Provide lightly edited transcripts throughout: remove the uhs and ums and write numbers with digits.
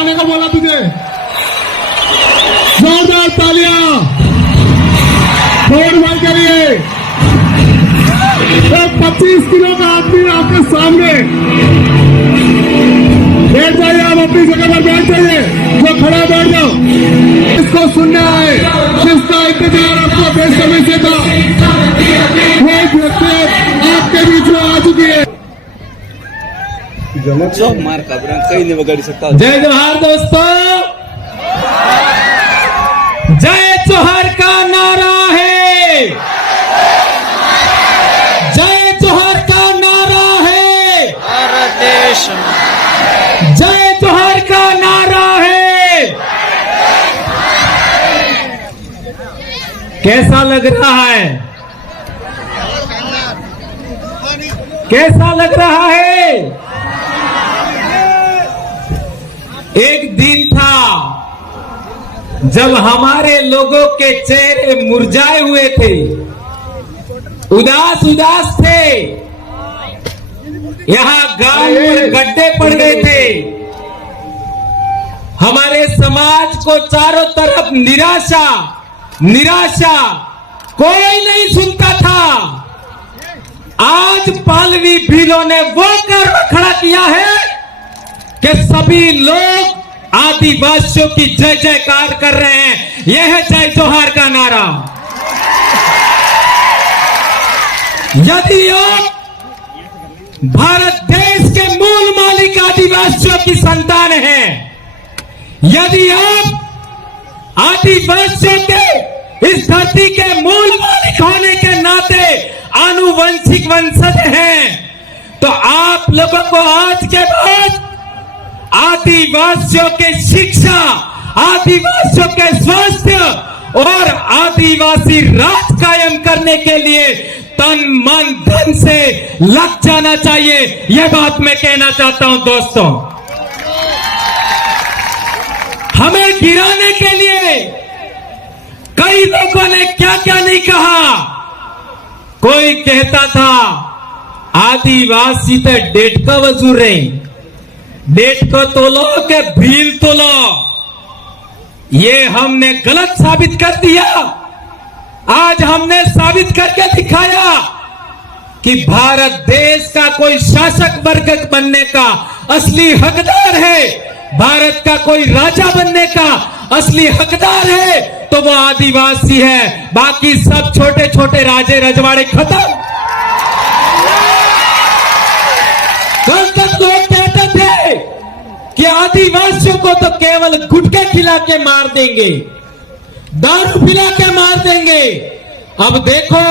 आने को बोला तुझे, जोरदार तालियां छोड़ भाई के लिए। एक 25 किलो का आदमी आपके सामने, बैठ जाइए, आप अपनी जगह पर बैठ जाइए, जो खड़ा बैठ जाओ। इसको सुनना है, जिसका इंतजार आपको बेसब्री से था, वो व्यक्ति आपके बीच में आ चुकी है। मार काबरा कहीं नहीं बगाड़ी सकता। जय जोहार दोस्तों, जय जोहार का नारा है, जय जोहार का नारा है, भारत देश जय जोहार का नारा है। कैसा लग रहा है, कैसा लग रहा है? एक दिन था जब हमारे लोगों के चेहरे मुरझाए हुए थे, उदास उदास थे, यहाँ गांव में गड्ढे पड़ गए थे, हमारे समाज को चारों तरफ निराशा निराशा, कोई नहीं सुनता था। आज पालवी भीलों ने वो कर्म खड़ा किया है कि सभी लोग आदिवासियों की जय जयकार कर रहे हैं। यह है जय जोहार का नारा। यदि आप भारत देश के मूल मालिक आदिवासियों की संतान हैं, यदि आप आदिवासियों के इस धरती के मूल मालिक होने के नाते आनुवंशिक वंशज हैं, तो आप लोगों को आज के बाद आदिवासियों के शिक्षा, आदिवासियों के स्वास्थ्य और आदिवासी राज कायम करने के लिए तन मन धन से लग जाना चाहिए। यह बात मैं कहना चाहता हूं दोस्तों। हमें गिराने के लिए कई लोगों ने क्या क्या नहीं कहा। कोई कहता था आदिवासी तो डेट का वजूर रहे, डेट को तोलो के भील तोलो। ये हमने गलत साबित कर दिया। आज हमने साबित करके दिखाया कि भारत देश का कोई शासक वर्ग बनने का असली हकदार है, भारत का कोई राजा बनने का असली हकदार है तो वो आदिवासी है। बाकी सब छोटे छोटे राजे रजवाड़े खत्म। कल तक लोग कहते थे कि आदिवासियों को तो केवल गुटखे खिला के मार देंगे, दारू पिला के मार देंगे। अब देखो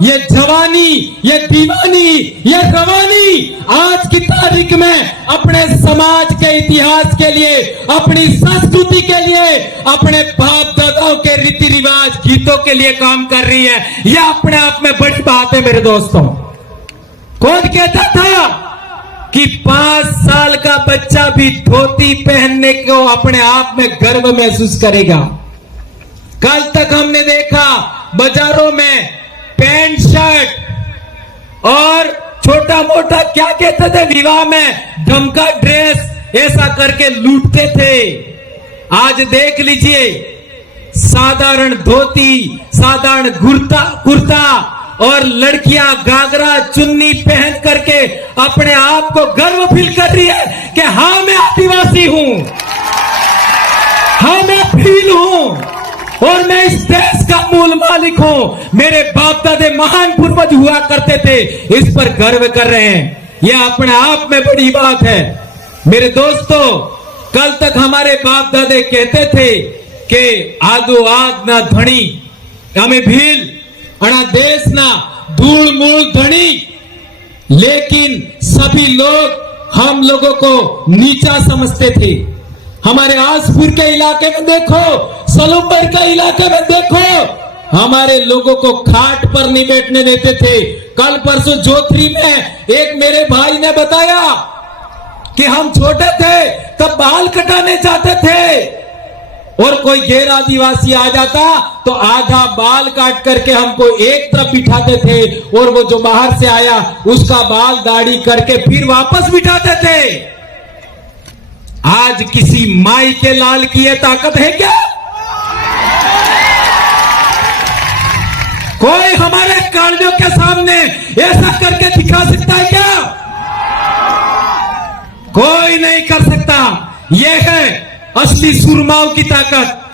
ये जवानी, ये दीवानी, ये रवानी आज की तारीख में अपने समाज के इतिहास के लिए, अपनी संस्कृति के लिए, अपने बाप दादाओं के रीति रिवाज गीतों के लिए काम कर रही है। यह अपने आप में बड़ी बात है मेरे दोस्तों। कौन कहता था कि 5 साल का बच्चा भी धोती पहनने को अपने आप में गर्व महसूस करेगा? कल तक हमने देखा बाजारों में पैंट शर्ट और छोटा मोटा क्या कहते थे, विवाह में ढमका ड्रेस ऐसा करके लूटते थे। आज देख लीजिए साधारण धोती, साधारण कुर्ता और लड़कियां घाघरा चुन्नी पहन करके अपने आप को गर्व फील कर रही है कि हाँ मैं आदिवासी हूं, हाँ मैं भील हूं और मैं इस देश का मूल मालिक हूं। मेरे बाप दादे महान पूर्वज हुआ करते थे, इस पर गर्व कर रहे हैं। यह अपने आप में बड़ी बात है मेरे दोस्तों। कल तक हमारे बाप दादे कहते थे कि आदो आग ना धनी, हमें भील अणा देश ना धूल मूल धनी, लेकिन सभी लोग हम लोगों को नीचा समझते थे। हमारे आसपुर के इलाके में देखो, सलूमबर के इलाके में देखो, हमारे लोगों को खाट पर नहीं बैठने देते थे। कल परसों जोथरी में एक मेरे भाई ने बताया कि हम छोटे थे तब बाल कटाने जाते थे और कोई गैर आदिवासी आ जाता तो आधा बाल काट करके हमको एक तरफ बिठाते थे और वो जो बाहर से आया उसका बाल दाढ़ी करके फिर वापस बिठाते थे। आज किसी माई के लाल की ये ताकत है क्या? कोई हमारे कालियों के सामने ऐसा करके दिखा सकता है क्या? कोई नहीं कर सकता। यह है असली सुरमाओं की ताकत।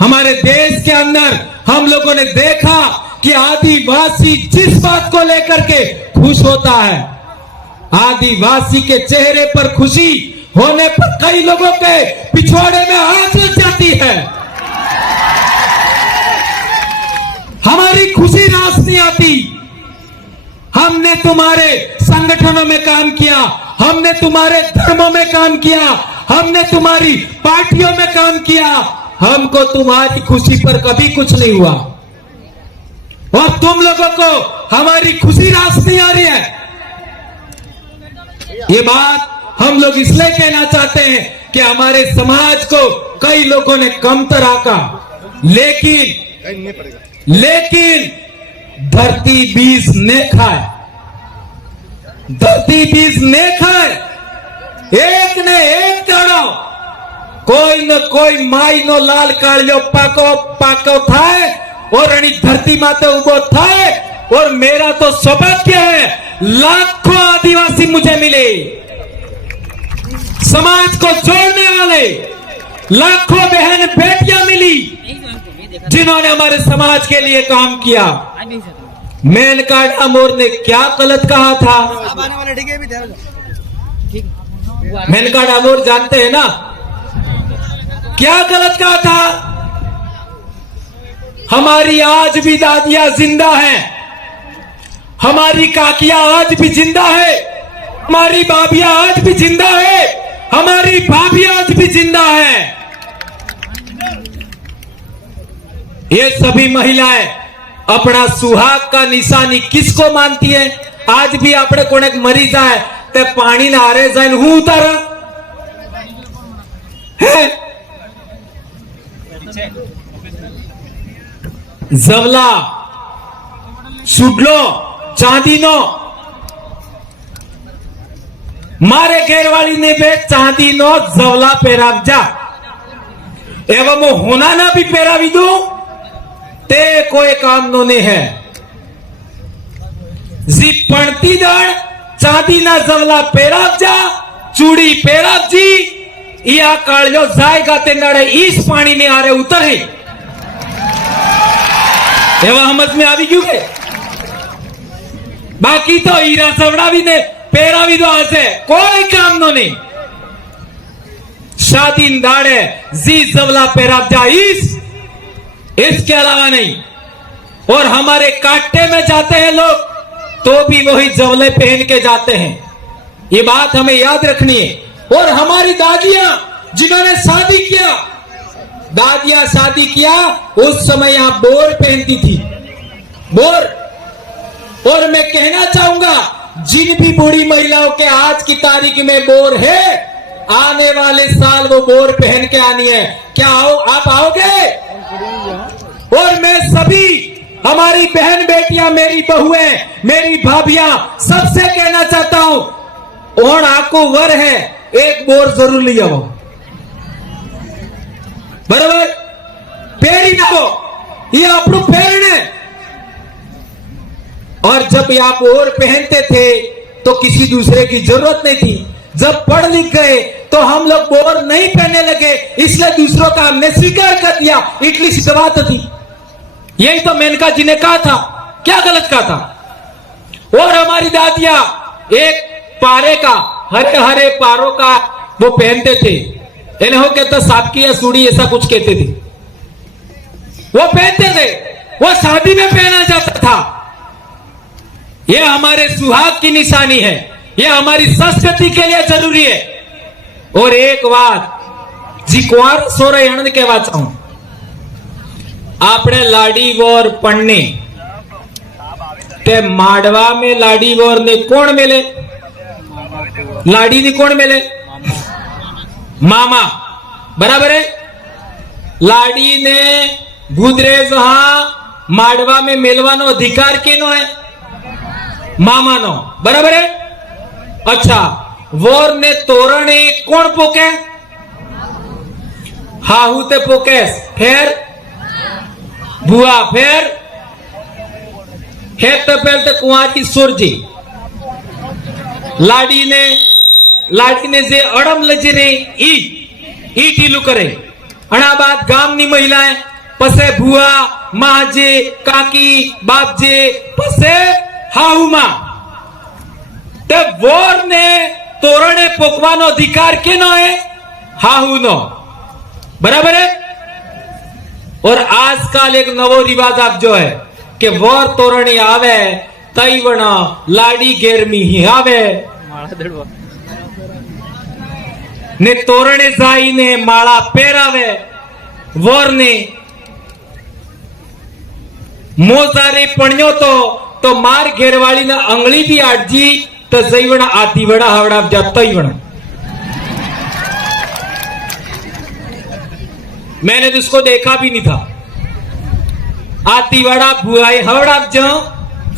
हमारे देश के अंदर हम लोगों ने देखा कि आदिवासी जिस बात को लेकर के खुश होता है, आदिवासी के चेहरे पर खुशी होने पर कई लोगों के पिछवाड़े में आग लग जाती है। हमारी खुशी नाश नहीं आती। हमने तुम्हारे संगठनों में काम किया, हमने तुम्हारे धर्मों में काम किया, हमने तुम्हारी पार्टियों में काम किया, हमको तुम्हारी खुशी पर कभी कुछ नहीं हुआ। और तुम लोगों को हमारी खुशी नाश नहीं आ रही है। ये बात हम लोग इसलिए कहना चाहते हैं कि हमारे समाज को कई लोगों ने कमतर आंका, लेकिन धरती बीज ने खाए, धरती बीज ने खाए। एक ने एक दाड़ो कोई न कोई माई नो लाल कालियो पाको पाको थाए और अणी धरती माते उबो थाए। और मेरा तो सौभाग्य है, लाखों आदिवासी मुझे मिले, समाज को जोड़ने वाले लाखों बहन बेटियां मिली जिन्होंने हमारे समाज के लिए काम किया। मेनका डामोर ने क्या गलत कहा था? मेनका डामोर जानते हैं ना क्या गलत कहा था? हमारी आज भी दादियां जिंदा हैं, हमारी काकियां आज भी जिंदा है, हमारी भाभियां आज भी जिंदा है, हमारी भाभियां आज भी जिंदा है। ये सभी महिलाएं अपना सुहाग का निशानी किसको मानती है? आज भी आपने कोने मरी जाए ते पानी ना हारे जाए हूं उतारा है। जवला सुडलो चांदीनो मारे घेरवाली ने बे चांदीनो जवला पेरावजा एवं वो होना ना भी पेरावी दू ते कोई काम नो ने है। जी पणती दड़ चांदी ना जवला पेरावजा चूड़ी पेरावजी या कालियो जाएगा ते नड़े इस पानी ने आ रहे उतरे एवं समझ में आवी क्यों के? बाकी तो हीरा सवड़ावी ने पेरावी दो ऐसे कोई काम नो नहीं। शादी दाड़े जी जवला पेरावजा इसके अलावा नहीं। और हमारे काटे में जाते हैं लोग तो भी वही जवले पहन के जाते हैं। ये बात हमें याद रखनी है। और हमारी दादियां जिन्होंने शादी किया, दादियां शादी किया उस समय यहां बोर पहनती थी, बोर। और मैं कहना चाहूंगा जिन भी बूढ़ी महिलाओं के आज की तारीख में बोर है, आने वाले साल वो बोर पहन के आनी है। क्या आप आओगे? और मैं सभी हमारी बहन बेटियां, मेरी बहुएं, मेरी भाभियां सबसे कहना चाहता हूं, और आपको वर है एक बोर जरूर लिया हो, बराबर? पेरी ना हो ये अपनों पहनने। और जब आप और पहनते थे तो किसी दूसरे की जरूरत नहीं थी। जब पढ़ लिख गए तो हम लोग बोर नहीं पहनने लगे, इसलिए दूसरों का हमने स्वीकार कर दिया। इटली सी बात थी। यही तो मेनका जी ने कहा था। क्या गलत कहा था? और हमारी दादियां एक पारे का, हरे हरे पारों का वो पहनते थे। इन्हें हो कहता सापकी या सूड़ी ऐसा कुछ कहते थे, वो पहनते थे। वो शादी में पहना जाता था। ये हमारे सुहाग की निशानी है, ये हमारी संस्कृति के लिए जरूरी है। और एक बात जी कुंवर सोरे आनंद कहवा चाहूं, आपने लाडी वोर पढ़ने ते माडवा में लाडी वोर ने कौन मिले? लाडी ने कौन मिले? मामा, बराबर है। लाडी ने गुजरेज माडवा में मिलवानो अधिकार केनो है? मामा नो, बराबर है। अच्छा, वोर ने तोरण कौन पोके? हाहू ते पोकेस फिर बुआ फिर हेत पहले कुंवारी सुरजी लाडी ने जे अड़म लजरे ई टीलू करे अणा बाद गामनी महिलाएं पसे भुआ माजे काकी बापजे पसे हाहुमा ते वोर ने तोरणे पोकवानो अधिकार केनो है हाहू नो बराबर है। और आजकल एक नवो रिवाज आप जो है कि वोर तोरणी आवे तई वणा लाडी गेरमी ही आवे ने तोरणे जाई ने माला पेरावे वोर ने मोजारे पण्यो तो मार घेरवाली ना अंगली भी आटजी तो जईवणा आती वड़ा हवड़ा जा तईवणा। मैंने तो उसको देखा भी नहीं था। आती वड़ा बुआई हवड़ा जा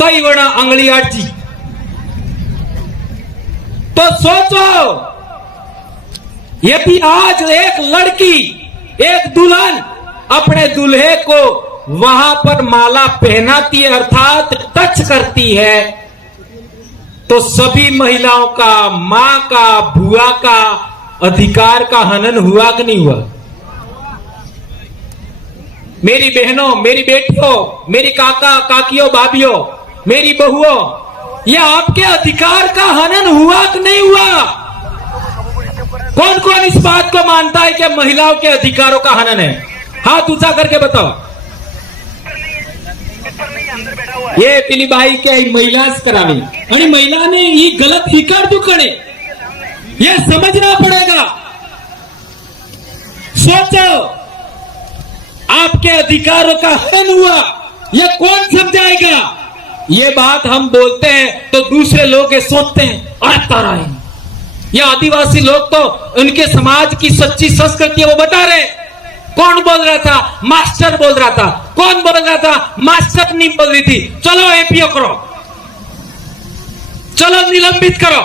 तईवणा अंगली आटजी। तो सोचो यदि आज एक लड़की एक दुल्हन अपने दूल्हे को वहां पर माला पहनाती है अर्थात टच करती है तो सभी महिलाओं का मां का बुआ का अधिकार का हनन हुआ कि नहीं हुआ। मेरी बहनों मेरी बेटियों मेरी काका काकियों भाभियों मेरी बहुओं यह आपके अधिकार का हनन हुआ कि नहीं हुआ। कौन कौन इस बात को मानता है कि महिलाओं के अधिकारों का हनन है हाथ ऊंचा करके बताओ। ये पिली बाई के महिलास करावी आणि महिला ने ये गलत हिकार दुखणे ये समझना पड़ेगा। सोचो आपके अधिकारों का हनन हुआ ये कौन समझाएगा। ये बात हम बोलते हैं तो दूसरे लोग ये सोचते हैं अरे तारा है ये आदिवासी लोग तो उनके समाज की सच्ची संस्कृति है वो बता रहे। कौन बोल रहा था मास्टर बोल रहा था कौन बोल रहा था मास्टर नहीं बोल रही थी। चलो एपीओ करो चलो निलंबित करो।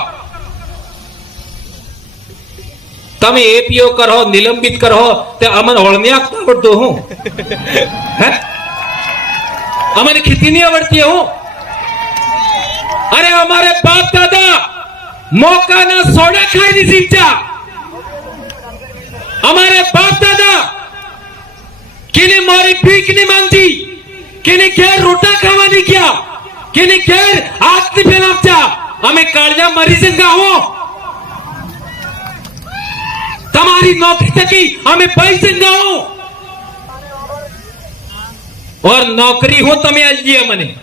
तमे एपीओ करो निलंबित करो ते अमन ओळणी आपता आवडतो हूं अमन खेती नहीं आवड़ती हूं। अरे हमारे बाप दादा मौका ना सोडा खाई नहीं सीखा। हमारे बाप दादा किने मारी भीख नहीं मांगती किने घेर रोटा खावा नहीं किया किने घेर हाथ नहीं फैलावचा हमें कालिया मरी संगा हो तमारी नौकरी तकी हमें पैसे हो और नौकरी हो तमे आलिए मने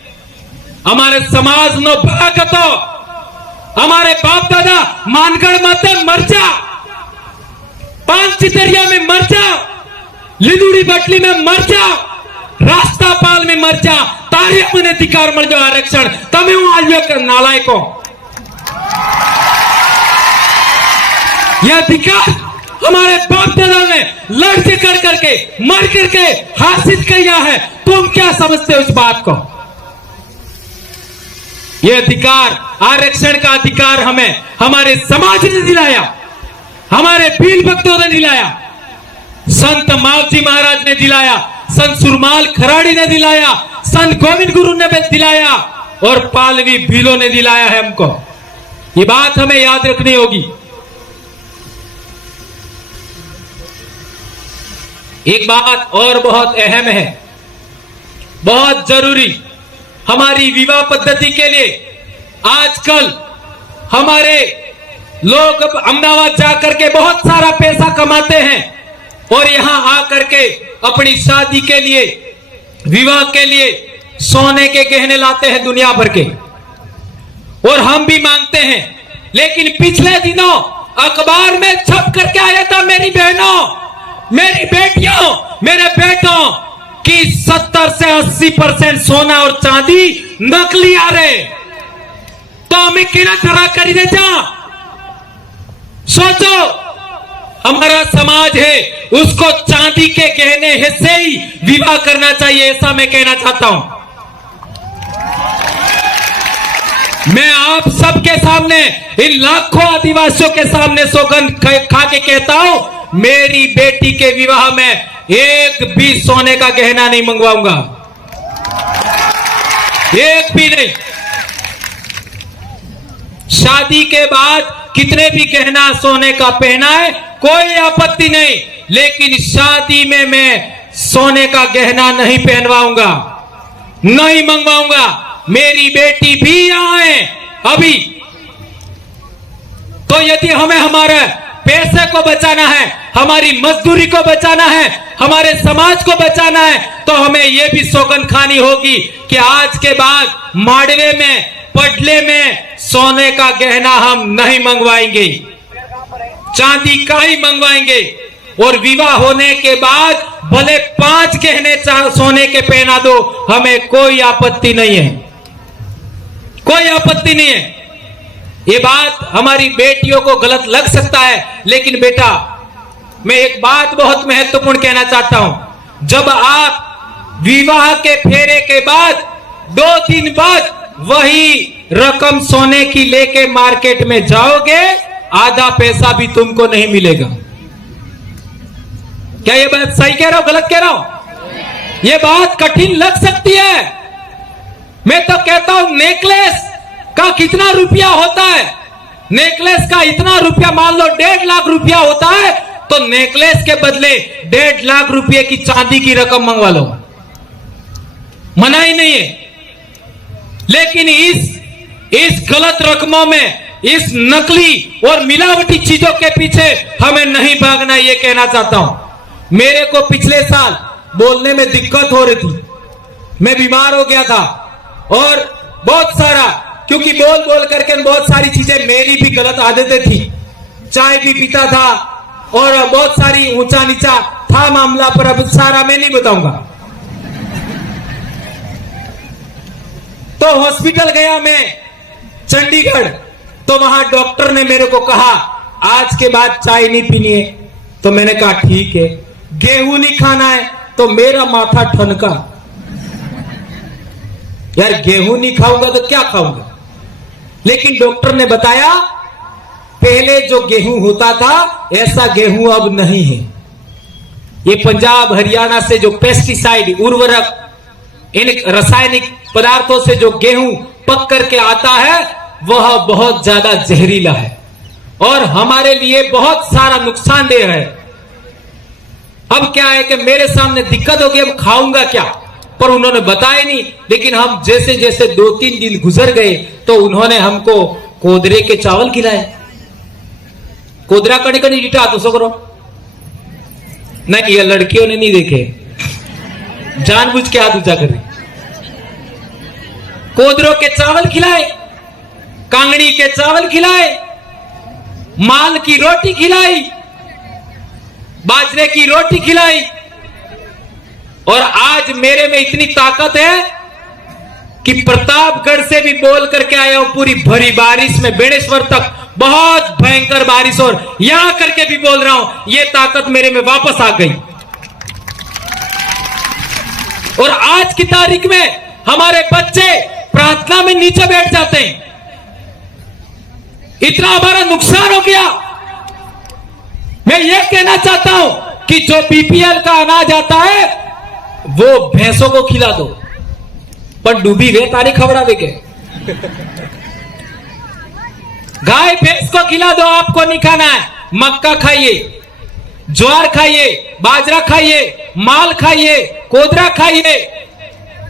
हमारे समाज नो भाग तो हमारे बाप दादा मानगढ़ माते मर जा पांच चितरिया में मर जा लिदुड़ी बटली में मर जा रास्ता पाल में मर जा तारे मन अधिकार मर जाओ आरक्षण तमे हूं आलियो कर नालायको यह अधिकार हमारे बाप दादा ने लड़ से कर करके मर करके हासिल किया है। तुम क्या समझते हो इस बात को। यह अधिकार आरक्षण का अधिकार हमें हमारे समाज ने दिलाया हमारे पील भक्तों ने दिलाया संत मावजी महाराज ने दिलाया संत सुरमाल खराड़ी ने दिलाया संत गोविंद गुरु ने भी दिलाया और पालवी भीलों ने दिलाया है हमको। ये बात हमें याद रखनी होगी। एक बात और बहुत अहम है बहुत जरूरी हमारी विवाह पद्धति के लिए आजकल हमारे लोग अहमदाबाद जाकर के बहुत सारा पैसा कमाते हैं और यहां आकर के अपनी शादी के लिए विवाह के लिए सोने के गहने लाते हैं दुनिया भर के और हम भी मांगते हैं। लेकिन पिछले दिनों अखबार में छप करके आया था मेरी बहनों मेरी बेटियों मेरे बेटों कि 70 से 80% सोना और चांदी नकली आ रहे तो हमें किना तरह करी दे जा। सोचो हमारा समाज है उसको चांदी के गहने हिस्से ही विवाह करना चाहिए ऐसा मैं कहना चाहता हूं। मैं आप सबके सामने इन लाखों आदिवासियों के सामने सौगंध खा के कहता हूं मेरी बेटी के विवाह में एक भी सोने का गहना नहीं मंगवाऊंगा, एक भी नहीं। शादी के बाद कितने भी गहना सोने का पहना है, कोई आपत्ति नहीं, लेकिन शादी में मैं सोने का गहना नहीं पहनवाऊंगा, नहीं मंगवाऊंगा। मेरी बेटी भी यहां है अभी, तो यदि हमें हमारे पैसे को बचाना है, हमारी मजदूरी को बचाना है, हमारे समाज को बचाना है, तो हमें यह भी सौगंध खानी होगी कि आज के बाद माड़वे में, पडले में सोने का गहना हम नहीं मंगवाएंगे, चांदी का ही मंगवाएंगे। और विवाह होने के बाद भले 5 गहने सोने के पहना दो, हमें कोई आपत्ति नहीं है, कोई आपत्ति नहीं है। ये बात हमारी बेटियों को गलत लग सकता है, लेकिन बेटा मैं एक बात बहुत महत्वपूर्ण कहना चाहता हूं। जब आप विवाह के फेरे के बाद 2 दिन बाद वही रकम सोने की लेके मार्केट में जाओगे, आधा पैसा भी तुमको नहीं मिलेगा। क्या ये बात सही कह रहा हूं, गलत कह रहा हूं? ये बात कठिन लग सकती है। मैं तो कहता हूं नेकलेस का कितना रुपया होता है, नेकलेस का इतना रुपया, मान लो 1.5 लाख रुपया होता है, तो नेकलेस के बदले 1.5 लाख रुपए की चांदी की रकम मंगवा लो, मना ही नहीं है। लेकिन इस गलत रकमों में, इस नकली और मिलावटी चीजों के पीछे हमें नहीं भागना, यह कहना चाहता हूं। मेरे को पिछले साल बोलने में दिक्कत हो रही थी, मैं बीमार हो गया था, और बहुत सारा, क्योंकि बोल बोल करके बहुत सारी चीजें, मेरी भी गलत आदतें थी, चाय भी पीता था और बहुत सारी ऊंचा नीचा था मामला, पर अब सारा मैं नहीं बताऊंगा। तो हॉस्पिटल गया मैं चंडीगढ़, तो वहां डॉक्टर ने मेरे को कहा आज के बाद चाय नहीं पीनी है, तो मैंने कहा ठीक है। गेहूं नहीं खाना है, तो मेरा माथा ठनका, यार गेहूं नहीं खाऊंगा तो क्या खाऊंगा। लेकिन डॉक्टर ने बताया पहले जो गेहूं होता था ऐसा गेहूं अब नहीं है। ये पंजाब हरियाणा से जो पेस्टिसाइड, उर्वरक, इन रासायनिक पदार्थों से जो गेहूं पक करके आता है वह बहुत ज्यादा जहरीला है और हमारे लिए बहुत सारा नुकसानदेह है। अब क्या है कि मेरे सामने दिक्कत हो गई, अब खाऊंगा क्या, पर उन्होंने बताया नहीं। लेकिन हम जैसे जैसे 2-3 दिन गुजर गए तो उन्होंने हमको कोदरे के चावल खिलाए। कोदरा कड़ी कड़ी डिटा तो सो करो नहीं, ये लड़कियों ने नहीं देखे, जानबूझ के हाथ ऊंचा करे। कोदरों के चावल खिलाए, कांगड़ी के चावल खिलाए, माल की रोटी खिलाई, बाजरे की रोटी खिलाई। और आज मेरे में इतनी ताकत है कि प्रतापगढ़ से भी बोल करके आया हूं, पूरी भरी बारिश में बेड़ेश्वर तक बहुत भयंकर बारिश, और यहां करके भी बोल रहा हूं, यह ताकत मेरे में वापस आ गई। और आज की तारीख में हमारे बच्चे प्रार्थना में नीचे बैठ जाते हैं, इतना हमारा नुकसान हो गया। मैं यह कहना चाहता हूं कि जो बीपीएल का अनाज आता है वो भैंसों को खिला दो, पर डूबी वे तारी खबरावे के। गाय भैंस को खिला दो, आपको नहीं खाना है। मक्का खाइए, ज्वार खाइए, बाजरा खाइए, माल खाइए, कोदरा खाइए।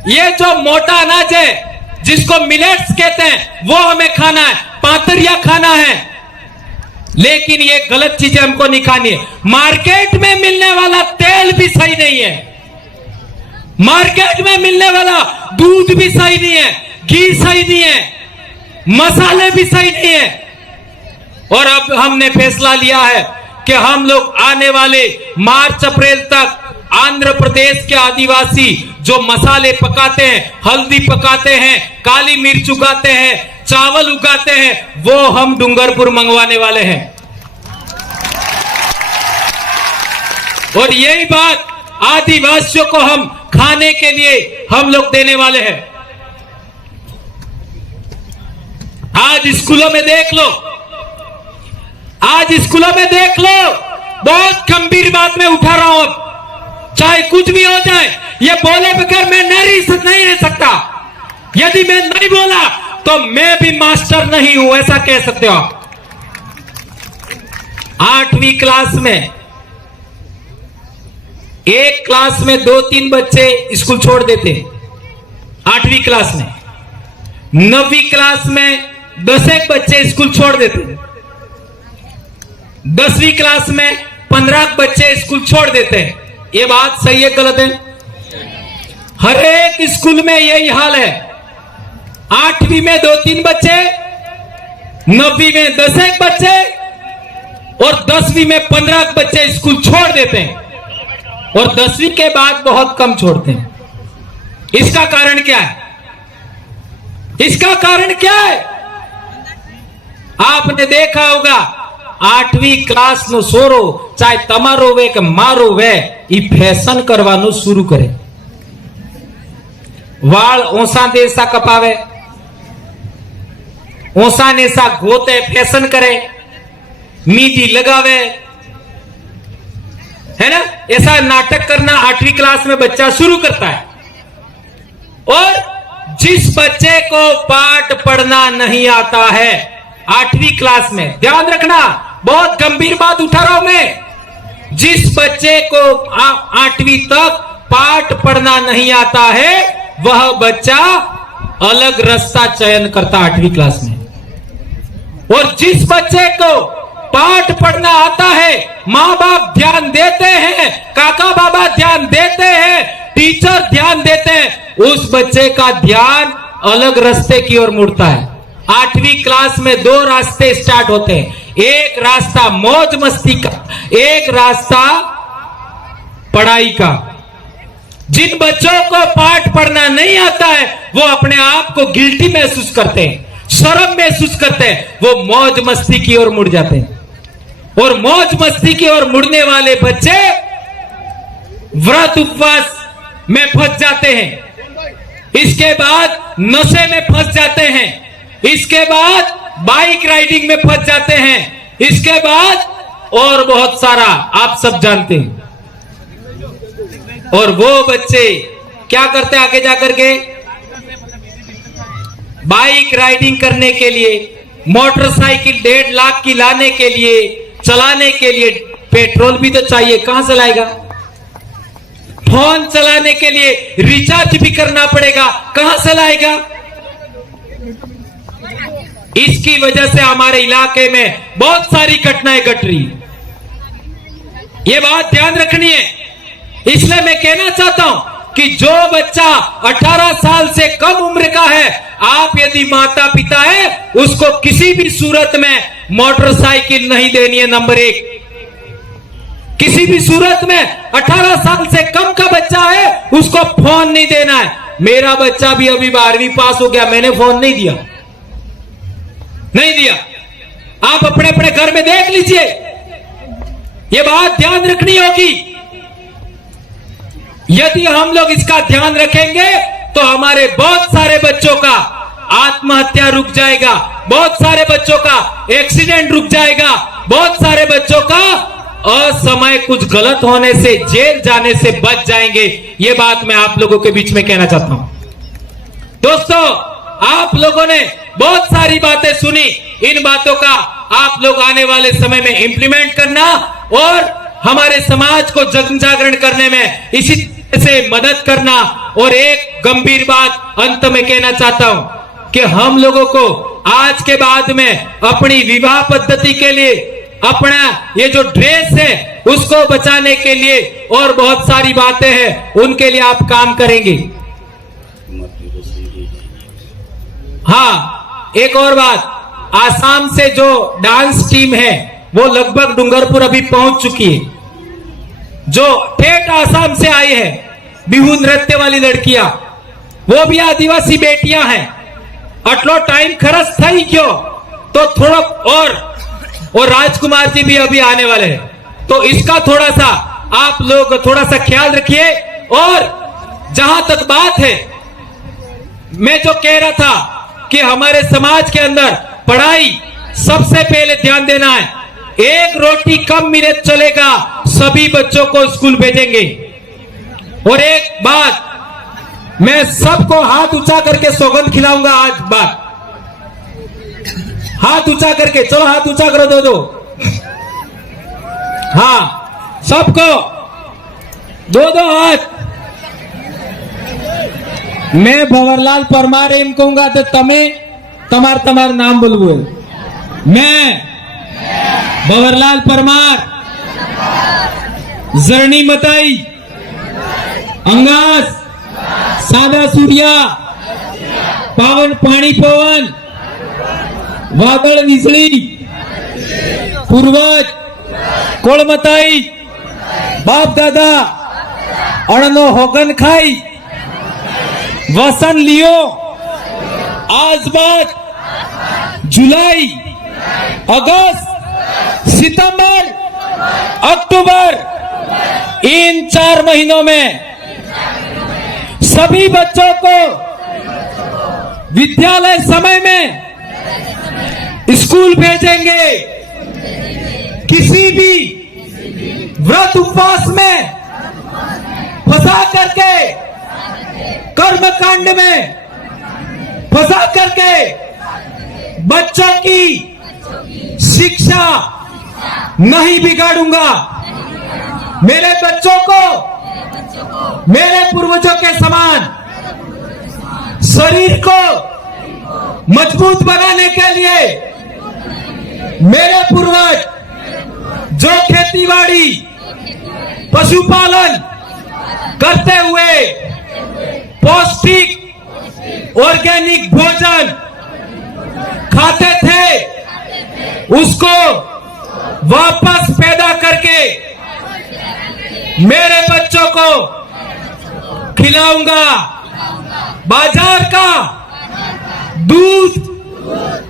ये जो मोटा अनाज है जिसको मिलेट्स कहते हैं वो हमें खाना है, पातरिया खाना है। लेकिन ये गलत चीजें हमको नहीं खानी है। मार्केट में मिलने वाला तेल भी सही नहीं है, मार्केट में मिलने वाला दूध भी सही नहीं है, घी सही नहीं है, मसाले भी सही नहीं है। और अब हमने फैसला लिया है कि हम लोग आने वाले मार्च अप्रैल तक आंध्र प्रदेश के आदिवासी जो मसाले पकाते हैं, हल्दी पकाते हैं, काली मिर्च उगाते हैं, चावल उगाते हैं, वो हम डूंगरपुर मंगवाने वाले हैं। और यही बात आदिवासियों को हम खाने के लिए हम लोग देने वाले हैं। आज स्कूलों में देख लो, आज स्कूलों में देख लो, बहुत गंभीर बात मैं उठा रहा हूं। अब चाहे कुछ भी हो जाए, ये बोले बगैर मैं नहीं रह सकता। यदि मैं नहीं बोला तो मैं भी मास्टर नहीं हूं, ऐसा कह सकते हो आप। 8वीं क्लास में एक क्लास में 2-3 बच्चे स्कूल छोड़ देते, 8वीं क्लास में। 9वीं क्लास में 10 बच्चे स्कूल छोड़ देते, 10वीं क्लास में 15 बच्चे स्कूल छोड़ देते हैं। ये बात सही है गलत है? हर एक स्कूल में यही हाल है। 8वीं में 2-3 बच्चे, 9वीं में 10 बच्चे और 10वीं में 15 बच्चे स्कूल छोड़ देते हैं और 10वीं के बाद बहुत कम छोड़ते हैं। इसका कारण क्या है? इसका कारण क्या है? आपने देखा होगा 8वीं क्लास नो सोरो चाहे तमारो वे के मारो वे ई फैशन करवानो शुरू करे। वाल ओसा देसा कपावे, ओसा नेसा गोते फैशन करे, मीदी लगावे, है ना? ऐसा नाटक करना 8वीं क्लास में बच्चा शुरू करता है। और जिस बच्चे को पाठ पढ़ना नहीं आता है 8वीं क्लास में, ध्यान रखना, बहुत गंभीर बात उठा रहा हूं मैं। जिस बच्चे को 8वीं तक पाठ पढ़ना नहीं आता है वह बच्चा अलग रास्ता चयन करता 8वीं क्लास में। और जिस बच्चे को पाठ पढ़ना आता है, माँ बाप ध्यान देते हैं, काका बाबा ध्यान देते हैं, टीचर ध्यान देते हैं, उस बच्चे का ध्यान अलग रास्ते की ओर मुड़ता है। 8वीं क्लास में 2 रास्ते स्टार्ट होते हैं, एक रास्ता मौज मस्ती का, एक रास्ता पढ़ाई का। जिन बच्चों को पाठ पढ़ना नहीं आता है वो अपने आप को गिल्टी महसूस करते हैं, शर्म महसूस करते हैं, वो मौज मस्ती की ओर मुड़ जाते हैं। और मौज मस्ती की ओर मुड़ने वाले बच्चे व्रत उपवास में फंस जाते हैं, इसके बाद नशे में फंस जाते हैं, इसके बाद बाइक राइडिंग में फंस जाते हैं, इसके बाद और बहुत सारा आप सब जानते हैं। और वो बच्चे क्या करते हैं आगे जाकर के? बाइक राइडिंग करने के लिए, मोटरसाइकिल 1.5 लाख की लाने के लिए, चलाने के लिए पेट्रोल भी तो चाहिए, कहां से लाएगा? फोन चलाने के लिए रिचार्ज भी करना पड़ेगा, कहां से लाएगा? इसकी वजह से हमारे इलाके में बहुत सारी घटनाएं घट रही। ये बात ध्यान रखनी है। इसलिए मैं कहना चाहता हूं कि जो बच्चा 18 साल से कम उम्र का है, आप यदि माता पिता है, उसको किसी भी सूरत में मोटरसाइकिल नहीं देनी है। नंबर 1, किसी भी सूरत में 18 साल से कम का बच्चा है उसको फोन नहीं देना है। मेरा बच्चा भी अभी 12वीं पास हो गया, मैंने फोन नहीं दिया। आप अपने अपने घर में देख लीजिए, ये बात ध्यान रखनी होगी। यदि हम लोग इसका ध्यान रखेंगे तो हमारे बहुत सारे बच्चों का आत्महत्या रुक जाएगा, बहुत सारे बच्चों का एक्सीडेंट रुक जाएगा, बहुत सारे बच्चों का असमय कुछ गलत होने से, जेल जाने से बच जाएंगे। ये बात मैं आप लोगों के बीच में कहना चाहता हूं। दोस्तों, आप लोगों ने बहुत सारी बातें सुनी, इन बातों का आप लोग आने वाले समय में इंप्लीमेंट करना और हमारे समाज को जन जागरण करने में इसी तरह से मदद करना। और एक गंभीर बात अंत में कहना चाहता हूं कि हम लोगों को आज के बाद में अपनी विवाह पद्धति के लिए, अपना ये जो ड्रेस है उसको बचाने के लिए और बहुत सारी बातें हैं, उनके लिए आप काम करेंगे। हाँ, एक और बात, आसाम से जो डांस टीम है वो लगभग डूंगरपुर अभी पहुंच चुकी है। जो ठेठ आसाम से आई है बिहू नृत्य वाली लड़कियां, वो भी आदिवासी बेटियां हैं। अटलो टाइम खर्च था ही क्यों, तो थोड़ा और राजकुमार जी भी अभी आने वाले हैं, तो इसका थोड़ा सा आप लोग थोड़ा सा ख्याल रखिए। और जहां तक बात है, मैं जो कह रहा था कि हमारे समाज के अंदर पढ़ाई सबसे पहले ध्यान देना है। एक रोटी कम मिले चलेगा, सभी बच्चों को स्कूल भेजेंगे। और एक बात, मैं सबको हाथ ऊंचा करके सौगंध खिलाऊंगा आज बात। हाथ ऊंचा करके, चलो हाथ ऊंचा करो दो। हाँ, सबको दो हाथ। मैं भंवरलाल परमार एम कहूंगा तो तमे तमार नाम बोलवो। मैं भंवरलाल परमार जरनी मताई अंगास सादा सूर्या पावन पाणी पवन वादळ वीजळी पूर्वज कोळमताई बाप दादा अणनो होगन खाई वसन लियो आज बात जुलाई अगस्त सितंबर अक्टूबर इन 4 महीनों में सभी बच्चों को विद्यालय समय में स्कूल भेजेंगे। किसी भी व्रत उपवास में फंसा करके, कर्मकांड में फंसा करके बच्चों की शिक्षा नहीं बिगाड़ूंगा। मेरे बच्चों को मेरे पूर्वजों के समान शरीर को मजबूत बनाने के लिए मेरे पूर्वज जो खेतीबाड़ी पशुपालन करते हुए पौष्टिक ऑर्गेनिक भोजन खाते थे, उसको वापस पैदा करके मेरे बच्चों को खिलाऊंगा। बाजार का दूध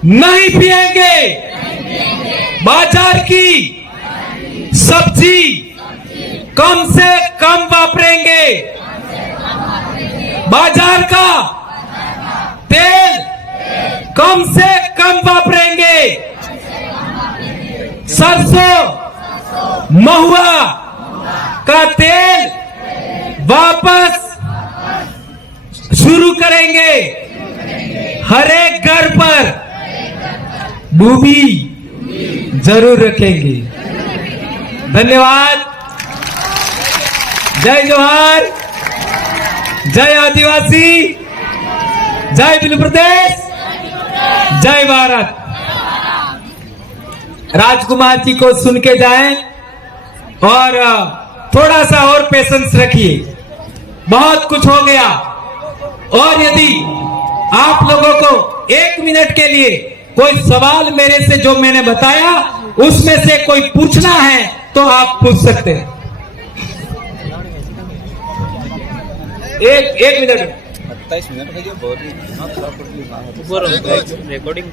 नहीं पिएंगे, बाजार की सब्जी कम से कम वापरेंगे, बाजार का तेल कम से कम वापरेंगे, सरसों महुआ का तेल वापस शुरू करेंगे। हर एक घर पर डूबी जरूर रखेंगे। धन्यवाद। जय जोहार, जय आदिवासी, जय बिल प्रदेश, जय भारत। राजकुमार जी को सुन के जाएं और थोड़ा सा और पेशेंस रखिए, बहुत कुछ हो गया। और यदि आप लोगों को 1 मिनट के लिए कोई सवाल मेरे से जो मैंने बताया उसमें से कोई पूछना है तो आप पूछ सकते हैं। एक मिनट 27 मिनट है जो बहुत रिकॉर्डिंग